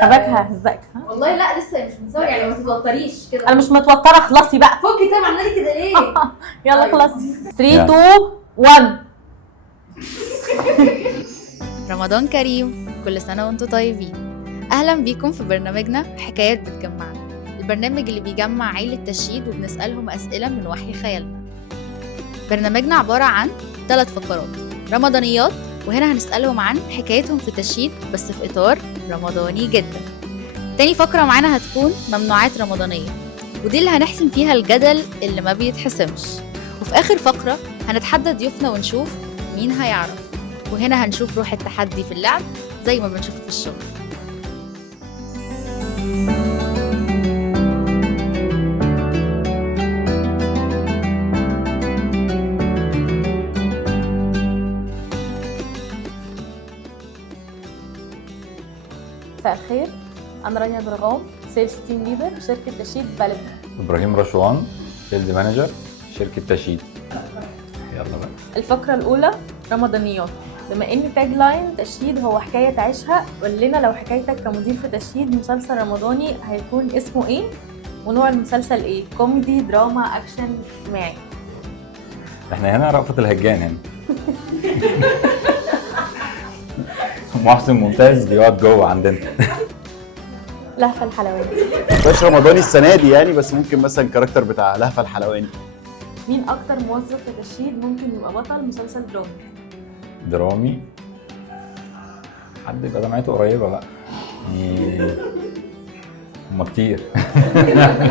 حبكها هزقك. والله لا لسه مش متصور يعني، ما تتوتريش كده. انا مش متوتره، خلصي بقى. فكي طيب عمالة كده ليه؟ يلا خلصي. 3 2 1. رمضان كريم، كل سنة وانتم طيبين. أهلا بيكم في برنامجنا حكايات بتجمعنا، البرنامج اللي بيجمع عيلة تشييد وبنسألهم أسئلة من وحي خيالنا. برنامجنا عبارة عن 3 فقرات رمضانيات، وهنا هنسألهم عن حكايتهم في تشييد بس في إطار رمضاني جدا. تاني فقرة معانا هتكون ممنوعات رمضانية، ودي اللي هنحسم فيها الجدل اللي ما بيتحسمش. وفي آخر فقرة هنتحدى ضيوفنا ونشوف مين هيعرف، وهنا هنشوف روح التحدي في اللعب زي ما بنشوفه في الشغل. مساء الخير، انا رانيا درغام، سيلز تيم ليدر شركه تشييد فاليد. ابراهيم رشوان، سيلز مانجر شركه تشييد. يلا بقى. الفقره الاولى رمضانيات. بما ان تاج لاين تشييد هو حكايه تعيشها، قول لنا لو حكايتك كمدير في تشييد مسلسل رمضاني هيكون اسمه ايه؟ ونوع المسلسل ايه؟ كوميدي، دراما، اكشن، اجتماعي؟ احنا هنا رأفت الهجان هنا. محسن ممتاز بيقعد جوه عندنا. لهفة الحلواني. مش رمضاني السنه دي يعني، بس ممكن مثلا كاركتر بتاع لهفة الحلواني. مين اكتر موظف في تشييد ممكن يبقى بطل مسلسل درامي؟ درامي حد يبقى جامعته قريبه بقى يعني، هما كتير.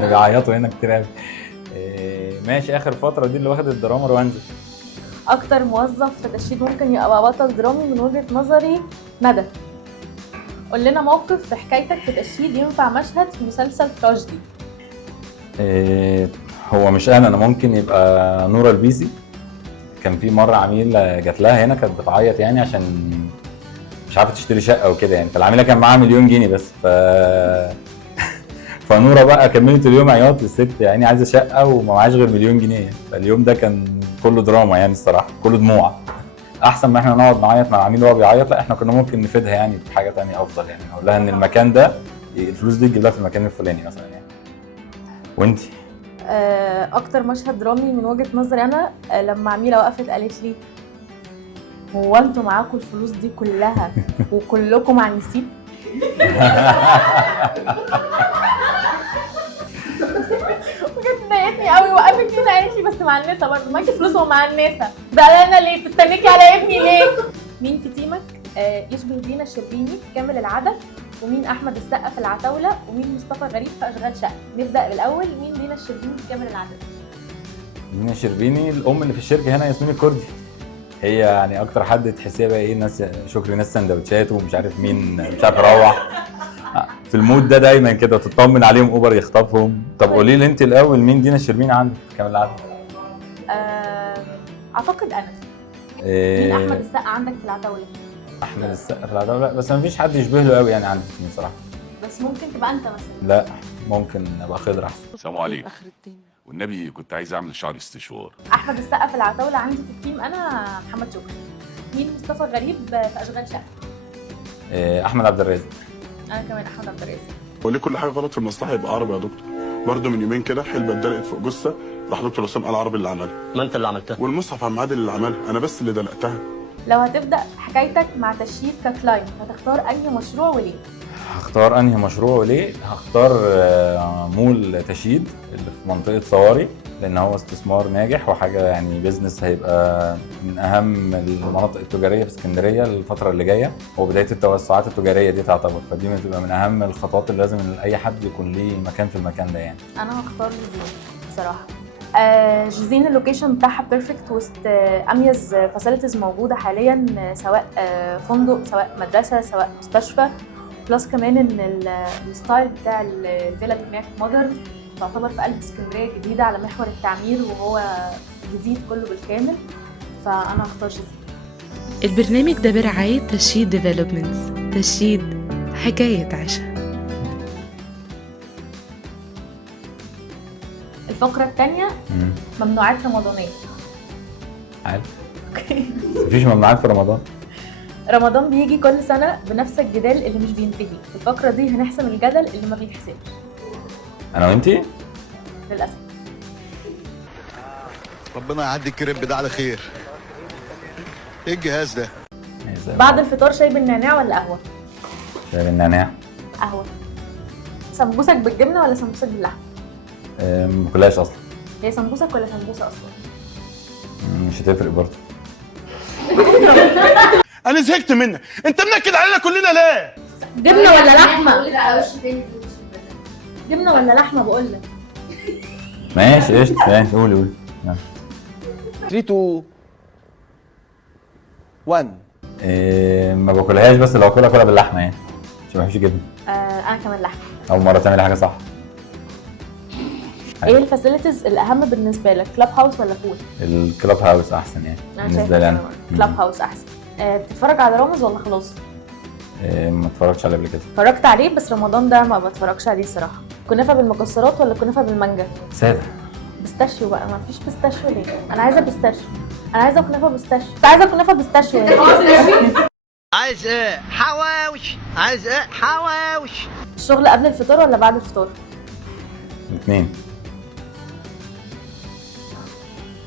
بيعيطوا هنا كتير قوي. ماشي، اخر فتره دي اللي واخد الدراما روانزل. اكتر موظف في تشييد ممكن يبقى بطل درامي من وجهة نظري ندى. قول لنا موقف في حكايتك في تشييد ينفع مشهد في مسلسل تراجيدي. هو مش انا ممكن يبقى نورة البيسي. كان في مره عميل جات لها هنا كانت بتعيط يعني عشان مش عارفه تشتري شقه وكده يعني، فالعميله كان معاها 1,000,000 جنيه بس فنورة بقى كملت اليوم عياط، الست يعني عايزه شقه وما معاش غير 1,000,000 جنيه يعني. فاليوم ده كان كله دراما يعني الصراحه، كله دموع. احسن ما احنا نقعد نعيط مع العميل وهو بيعيط، لا احنا كنا ممكن نفيدها يعني بحاجه ثانيه افضل يعني، نقول لها ان المكان ده الفلوس دي تجيب لها في المكان الفلاني مثلا يعني. وانتي؟ اكتر مشهد درامي من وجهة نظري انا لما عميله وقفت قالت لي هو انتوا معاكم الفلوس دي كلها وكلكم على النسيب؟ بجد ضايقتني قوي، وقفت هنا قالت لي بس مع النسا برضه، معاكي فلوس ومع النسا، زعلانه ليه؟ بتستنيكي على ابني ليه؟ مين في تيمك يشبه دينا الشربيني في كامل العدد؟ ومين احمد السقا في العتاوله؟ ومين مصطفى غريب في اشغال شقه؟ نبدا بالاول، مين دينا الشربيني في كامل العدد؟ دينا الشربيني الام اللي في الشركه هنا، ياسمين الكردي. هي يعني اكتر حد تحسيها بقى ايه، ناس شكري ناس سندوتشات ومش عارف مين مش عارف يروح في المود ده دايما كده، تطمن عليهم اوبر يخطفهم. طب قولي لي انت الاول، مين دينا الشربيني عندك في كامل العدد؟ اعتقد انا. مين احمد السقا عندك في العتاوله؟ احمد السقا في العتاوله، بس ما فيش حد يشبه له قوي يعني عندي بصراحه. بس ممكن تبقى انت مثلا. لا ممكن ابقى خضر احسن. السلام عليكم. والنبي كنت عايز اعمل شعر استشوار. احمد السقا في العتاوله عندي في التيم انا محمد شكري. مين مصطفى غريب في اشغال شقه؟ احمد عبد الرازق. انا كمان احمد عبد الرازق. وليه كل حاجه غلط في المصلحه يبقى عربي يا دكتور؟ برضه من يومين كده حلبه اتدلقت فوق جثه، راح دكتور اسامه قال عربي اللي عملها. ما انت اللي عملتها. والمصحف عم عادل اللي عملها، انا بس اللي دلقتها. لو هتبدا حكايتك مع تشييد ككلاينت هتختار اي مشروع وليه؟ هختار انهي مشروع وليه؟ هختار مول تشييد اللي في منطقه صواري، لان هو استثمار ناجح وحاجه يعني بيزنس هيبقى من اهم المناطق التجاريه في اسكندريه الفتره اللي جايه، وبدايه التوسعات التجاريه دي تعتبر، فدي بتبقى من اهم الخطوات اللي لازم اي حد يكون ليه مكان في المكان ده يعني. انا هختار جوزين بصراحه. جوزين اللوكيشن بتاعها بيرفكت وسط اميز فاسيلتيز موجوده حاليا، سواء فندق سواء مدرسه سواء مستشفى، بلس كمان ان الستايل بتاع الفيلا اللي هناك مودرن، تعتبر في قلب اسكندريه جديده على محور التعمير وهو جديد كله بالكامل، فانا هختار جوزين. البرنامج ده برعايه تشييد ديفلوبمنتس. تشييد حكايه عيشها. الفقره الثانيه ممنوعات رمضانيه. عادي. مفيش ممنوعات في رمضان. رمضان بيجي كل سنة بنفس الجدال اللي مش بينتهي. في الفقرة دي هنحسم الجدل اللي ما بيتحسمش. انا وانتي. للأسف. ربنا يعدي الكريب ده على خير. ايه الجهاز ده؟ بعد الفطار شاي بالنعناع ولا قهوة؟ شاي بالنعناع. قهوة. سمبوسك بالجبنة ولا سمبوسك باللحمة؟ ما باكلهاش اصلا. هي سمبوسك ولا سمبوسة أصلا؟ مش هتفرق برضه. انا زهقت منك، انت منكد علينا كلنا ليه؟ جبنة ولا لحمة؟ قولي بقى وش تاني. جبنة ولا لحمة بقول لك؟ ماشي قشطة، ماشي قولي قولي. 3 2 1. ما باكلهاش، بس لو اكلها باللحمه يعني، عشان ما بحبش جبنه. أنا كمان لحمة. اول مره تعملي حاجه صح. ايه الفاسيلتيز الأهم بالنسبة لك؟ كلاب هاوس ولا بول؟ الكلاب هاوس احسن يعني بالنسبه لي انا. كلاب هاوس أحسن. بتتفرج على رامز ولا خلاص؟ ما اتفرجتش عليه قبل كده. اتفرجت عليه بس رمضان ده ما بتفرجش عليه الصراحة. كنافة بالمكسرات ولا كنافة بالمانجا؟ ساده. بيستاشيو بقى، ما فيش بيستاشيو ليه؟ أنا عايزة بيستاشيو. أنا عايزة كنافة بيستاشيو. أنت عايزة كنافة بيستاشيو يعني. عايز ايه؟ حواوش. عايز ايه؟ حواوش. الشغل قبل الفطار ولا بعد الفطار؟ الاثنين.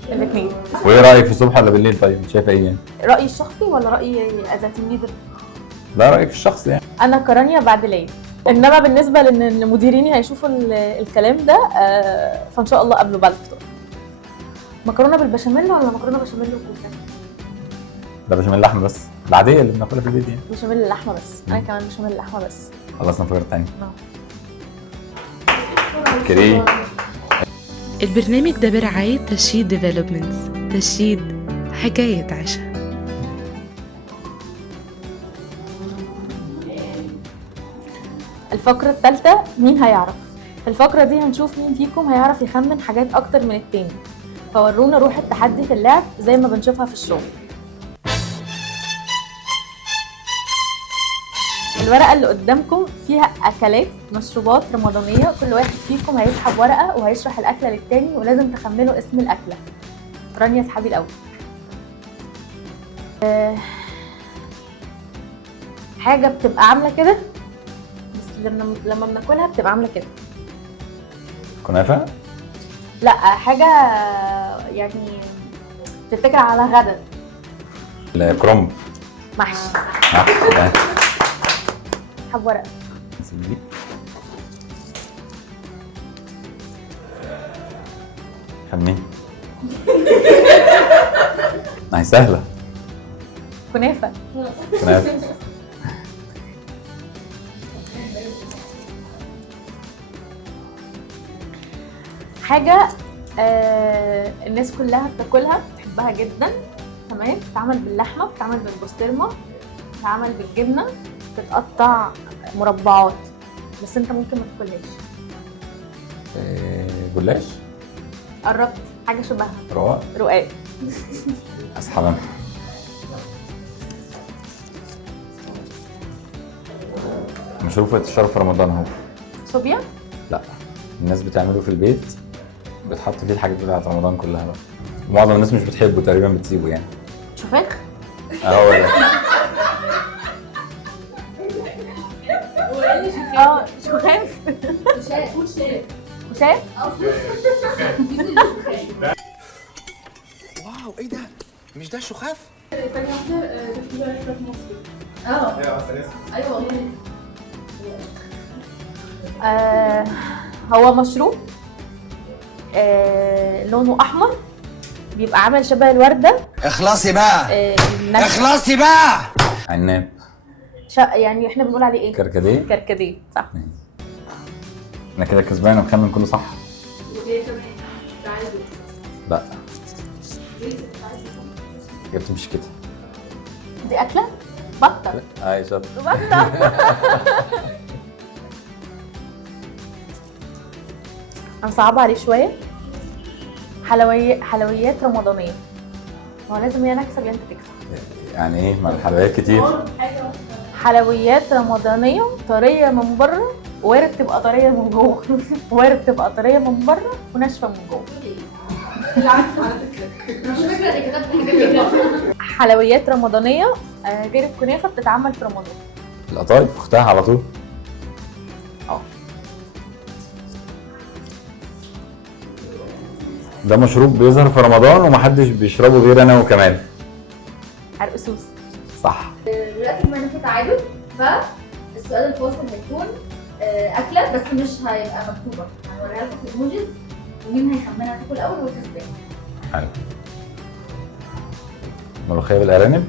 الاثنين. وايه رايك في الصبح ولا بالليل؟ طيب شايفه ايه يعني؟ رأيي الشخصي ولا رأيي از تيم ليدر؟ لا رايك في الشخص يعني. انا كرانيا بعد ليا، انما بالنسبه لان مديريني هيشوفوا الكلام ده فان شاء الله قبله بعد الفطار. مكرونه بالبشاميل ولا مكرونه بشاميل وكوسه؟ ده بشاميل اللحمه بس، العاديه اللي بناكلها في البيت يعني. بشاميل اللحمه بس. انا كمان بشاميل اللحمه بس. خلصنا فكره تانية. كريم. البرنامج ده برعاية تشييد ديفلوبمنتس. تشييد حكاية عشا. الفقره الثالثه مين هيعرف؟ في الفقره دي هنشوف مين فيكم هيعرف يخمن حاجات اكتر من التاني، فورونا روح التحدي في اللعب زي ما بنشوفها في الشغل. الورقة اللي قدامكم فيها أكلات مشروبات رمضانية، كل واحد فيكم هيسحب ورقة وهيشرح الأكلة للتاني ولازم تخمنوا اسم الأكلة. رانيا اسحبي الأول. حاجة بتبقى عاملة كده بس لما بناكلها بتبقى عاملة كده. كنافه. لا حاجة يعني بتتاكل على غدا. الكرنب. محشي. اسحب ورقة. خمين. ما هي سهلة. كنافة. كنافة. حاجة الناس كلها بتاكلها بتحبها جدا، تمام؟ بتتعمل باللحمة، بتتعمل بالبسطرمة، بتتعمل بالجبنة، بتتقطع مربعات، بس انت ممكن ما تاكلهاش. جلاش. قربت، حاجة شبهها. رقاق. رقاق. اسحب انا. مشروب الشرب في رمضان اهو. صوبيا؟ لا، الناس بتعمله في البيت، بتحط فيه الحاجات بتاعت رمضان كلها بقى. معظم الناس مش بتحبه تقريبا، بتسيبه يعني. شوفاخ؟ اهو ده. شوخاف. وشاف. وشاف؟ واو ايه ده؟ مش ده الشخاف؟ ايوه والله. هو مشروب لونه احمر، بيبقى عامل شبه الورده. اخلصي بقى. اخلصي بقى. عناب. يعني احنا بنقول عليه ايه؟ كركديه. كركديه صح. انا كده كسبان ومخمن كله صح. لا، هي بتمشي كده. دي اكله؟ بطه. اي شاطر. بطه. هنصعبها عليه شويه. حلويات رمضانيه. هو لازم يا انا اكسب يا انت تكسب. يعني ايه؟ ما الحلويات كتير. حلويات رمضانيه طريه من بره، وارد تبقى طريه من جوه. وارد تبقى طريه من بره وناشفه من جوه. مش فاكره اني كتبت حاجات كده. حلويات رمضانيه غير الكنافه بتتعمل في رمضان. القطايف اختها على طول. ده مشروب بيظهر في رمضان ومحدش بيشربه غير انا وكمال. عرقسوس. صح. دلوقتي بما ان في تعادل فالسؤال الفاصل هيكون اكله بس مش هيبقى مكتوبه، هنوريها لكم في ايموجيز ومين هيخمنها تاكل الاول هو الكسبان. حلو. ملوخيه بالارانب.